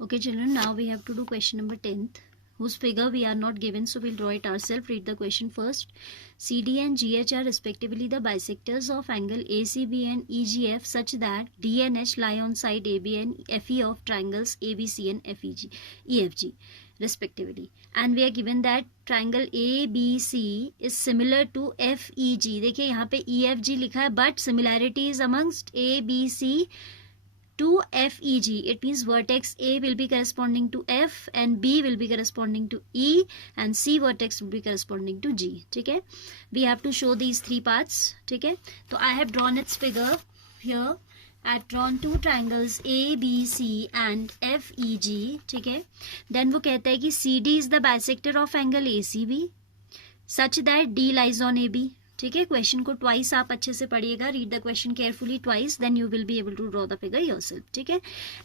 Okay children, now we have to do question number 10th, whose figure we are not given, so we'll draw it ourselves. Read the question first. CD and GH are respectively the bisectors of angle ACB and EGF such that D and H lie on side AB and FE of triangles ABC and EFG respectively. And we are given that triangle ABC is similar to FEG. देखिए यहाँ पे EFG लिखा है, but similarity is amongst ABC to FEG. It means vertex A will be corresponding to F and B will be corresponding to E and C vertex will be corresponding to G. ठीक है, we have to show these three parts. ठीक है, तो I have drawn its figure here. I've drawn two triangles A, B, C and F, E, G. ठीक है, then वो कहता है कि CD is the bisector of angle ACB such that D lies on AB. ठीक है, question को twice आप अच्छे से पढ़िएगा. Read the question carefully twice, then you will be able to draw the figure yourself. ठीक है,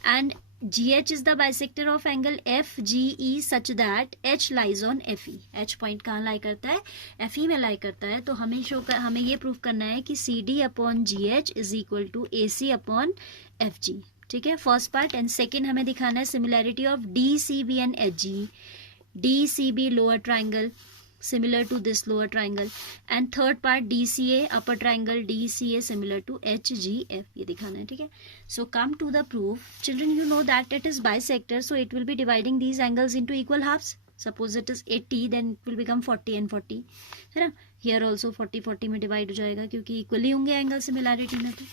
and GH is the bisector of angle FGE such that H lies on FE. H point कहाँ lie करता है? FE में लाई करता है. तो हमें ये प्रूव करना है कि CD upon GH is equal to AC upon FG. ठीक है, फर्स्ट पार्ट. एंड सेकेंड हमें दिखाना है similarity of DCB and HG. DCB lower triangle similar to this lower triangle, and third part DCA upper triangle DCA similar to HGF. ये दिखाना है. ठीक है, so come to the proof. Children, you know that it is bisector, so it will be dividing these angles into equal halves. Suppose it is 80, then it will become 40 and 40, है ना. Here also 40 में divide हो जाएगा क्योंकि equally होंगे angle similarity में. तो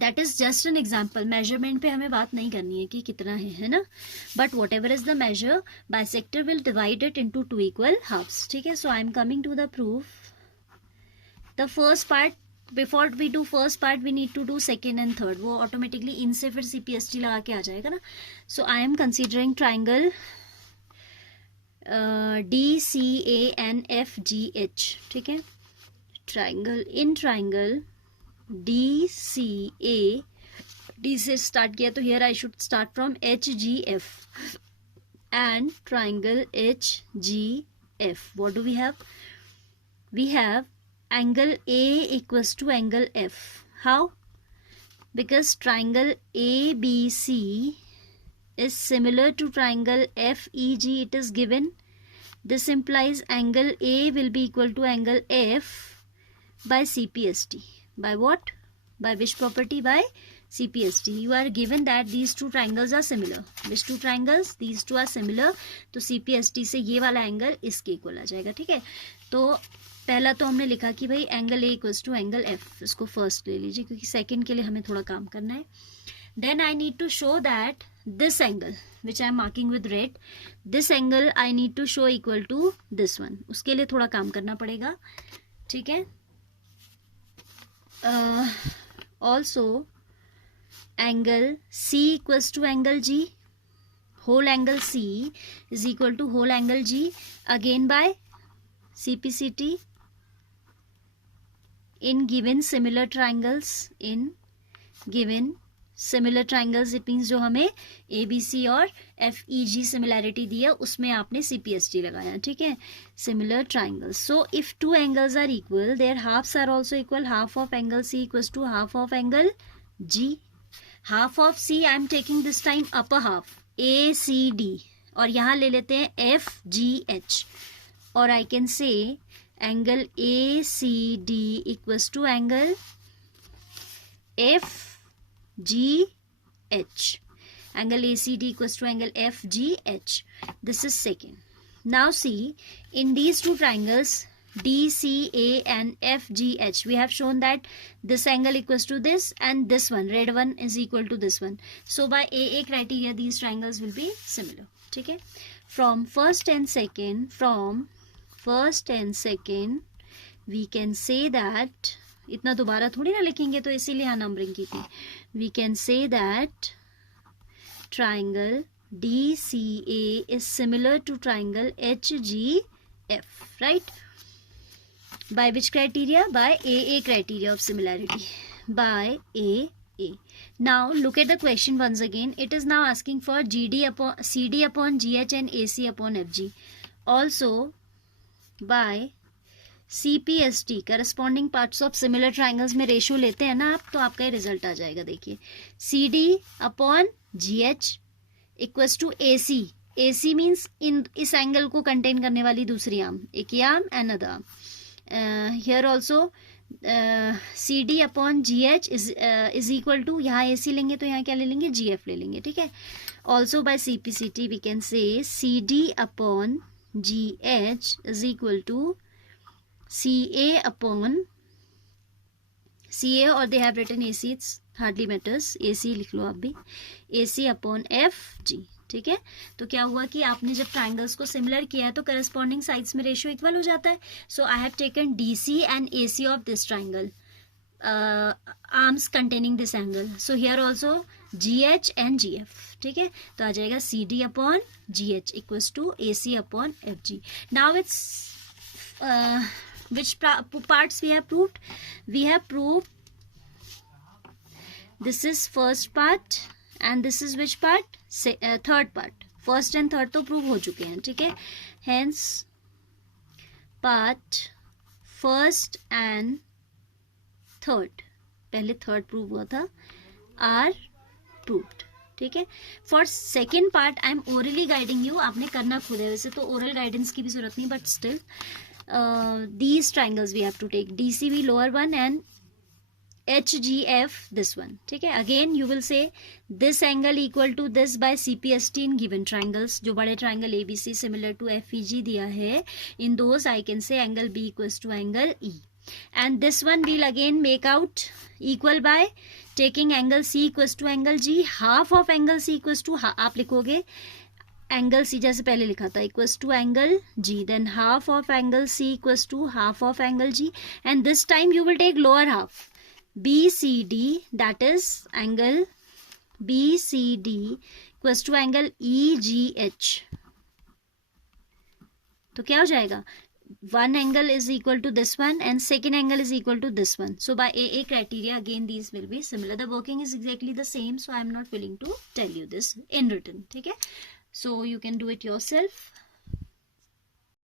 that is just an example. Measurement पे हमें बात नहीं करनी है कि कितना है ना. But whatever is the major, bisector will divide it into two equal halves. ठीक है, so I am coming to the proof. The first part, before we do first part we need to do second and third. वो automatically इनसे फिर CPST लगा के आ जाएगा ना. So I am considering triangle DCA and FGH. ठीक है, triangle in triangle DCA, D से स्टार्ट किया तो here I should start from HGF and triangle HGF. What do we have? We have angle A equals to angle F. How? Because triangle ABC is similar to triangle FEG. It is given. This implies angle A will be equal to angle F by CPST. By what? By which property? By CPST. You are given that these two triangles are similar. Which two triangles? These two are similar. तो CPST से ये वाला angle इसके equal आ जाएगा. ठीक है, तो पहला तो हमने लिखा कि भाई angle A equals to angle F. इसको फर्स्ट ले लीजिए क्योंकि सेकंड के लिए हमें थोड़ा काम करना है. Then I need to show that this angle which I am marking with red, this angle I need to show equal to this one. उसके लिए थोड़ा काम करना पड़ेगा. ठीक है, also angle C equals to angle G. Whole angle C is equal to whole angle G, again by CPCT in given similar triangles. In given similar triangles, it means जो हमें ABC और FEG similarity दी है उसमें आपने CPST लगाया. ठीक है, similar triangles. So if two angles are equal, their halves are also equal. Half of angle C equals to half of angle G. Half of C I am taking this time upper half ACD और यहाँ ले लेते हैं FGH, और I can say angle ACD equals to angle FGH. Angle ACD equals to angle FGH. This is second. Now see, in these two triangles DCA and FGH, we have shown that this angle equals to this and this one, red one, is equal to this one. So by AA criteria these triangles will be similar. ठीक है, from first and second we can say that, इतना दोबारा थोड़ी ना लिखेंगे तो इसीलिए यहाँ नंबरिंग की थी. We can say that triangle DCA is similar to triangle HGF, right? By which criteria? By AA criteria of similarity. By AA. Now look at the question once again. It is now asking for CD upon GH and AC upon FG. Also by CPST corresponding parts of similar triangles में ratio लेते हैं ना आप, तो आपका ये result आ जाएगा. देखिए CD upon GH equals to AC. AC means इन इस एंगल को कंटेन करने वाली दूसरी आर्म, एक ही arm and other arm. Here also CD upon GH is equal to, यहाँ AC लेंगे तो यहाँ क्या ले लेंगे, GF ले लेंगे. ठीक है. Also by CPCT we can say CD upon GH is equal to CA upon CA, और they have written AC, it's hardly matters, AC लिख लो आप भी, AC अपॉन FG. ठीक है. तो क्या हुआ कि आपने जब ट्राइंगल्स को सिमिलर किया है तो करस्पॉन्डिंग साइड्स में रेशियो इक्वल हो जाता है. So I have taken DC and AC of this triangle, arms containing this angle. So here also GH and GF. ठीक है. तो आ जाएगा CD upon GH equals to AC upon FG. Now it's which parts we have proved? We have proved this is first part and this is which part? Third part. First and third तो prove हो चुके हैं. ठीक है. Hence part first and third, पहले third prove हुआ था, are proved. ठीक है. For second part I am orally guiding you, आपने करना खुद है. वैसे तो ओरल गाइडेंस की भी जरूरत नहीं, but still these triangles we have to take, DCB lower one and HGF this one. ठीक है. Again you will say this angle equal to this by CPST in given triangles. जो बड़े triangle ABC similar to FEG दिया है, in those I can say angle B equals to angle E. And this one we'll again make out equal by taking angle C equals to angle G. Half of angle C equals to, आप लिखोगे angle C जैसे पहले लिखा था, equals to angle G, then half of angle C equals to half of angle G, and this time you will take lower half BCD, that is angle BCD equals to angle EGH. तो क्या हो जाएगा, one angle is equal to this one and second angle is equal to this one. So by AA criteria again these will be similar. The working is exactly the same, so I am not willing to tell you this in written. ठीक है. So you can do it yourself.